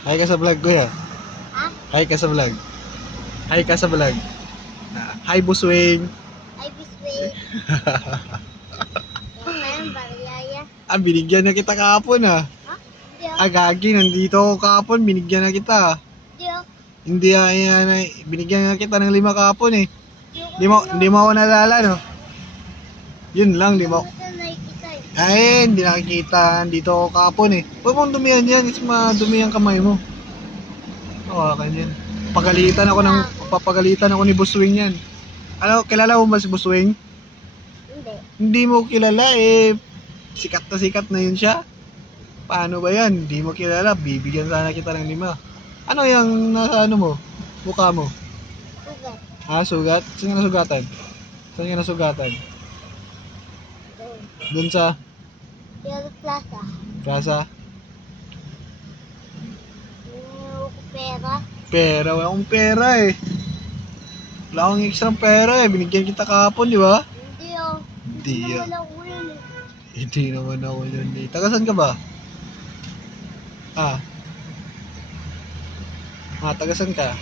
Hi ka sa vlog, kuya. Ha? Hi ka sa vlog. Hi ka sa vlog. Hi, Buswing. Ay, bisway. Yan pa yung bariyaya. Binigyan na kita kahapon, ah. Ha? Hindi oh. Gagi, nandito ako kahapon, binigyan na kita. Hindi oh. Hindi, yan, binigyan na kita ng 5 kahapon, eh. Hindi ko Hindi mo ako nalala, no? Yun lang, di mo. Hindi nakikita eh. Ay, hindi nakikita. Dito ako kahapon, eh. Huwag mong dumihan yan, is madumi ang kamay mo. Hawakan yan. Papagalitan ako ni Buswing yan. Ano, kilala mo ba si Buswing? Hindi. Hindi mo kilala, eh. Sikat na yun siya. Paano ba yan? Hindi mo kilala, bibigyan sana kita ng 5. Ano yung nasa ano mo? Mukha mo? Sugat. Sugat? Saan ka nasugatan? Saan ka nasugatan? Doon. Doon sa Yellow Plaza. plaza? Hindi ko pera. Pera, wala akong pera, eh. Wala akong extra pera, eh. Binigyan kita kahapon, di ba? Hindi oh. Hindi, ah. Wala ko yun eh. Hindi naman ako yun, eh. Taga saan ka ba? Taga saan ka?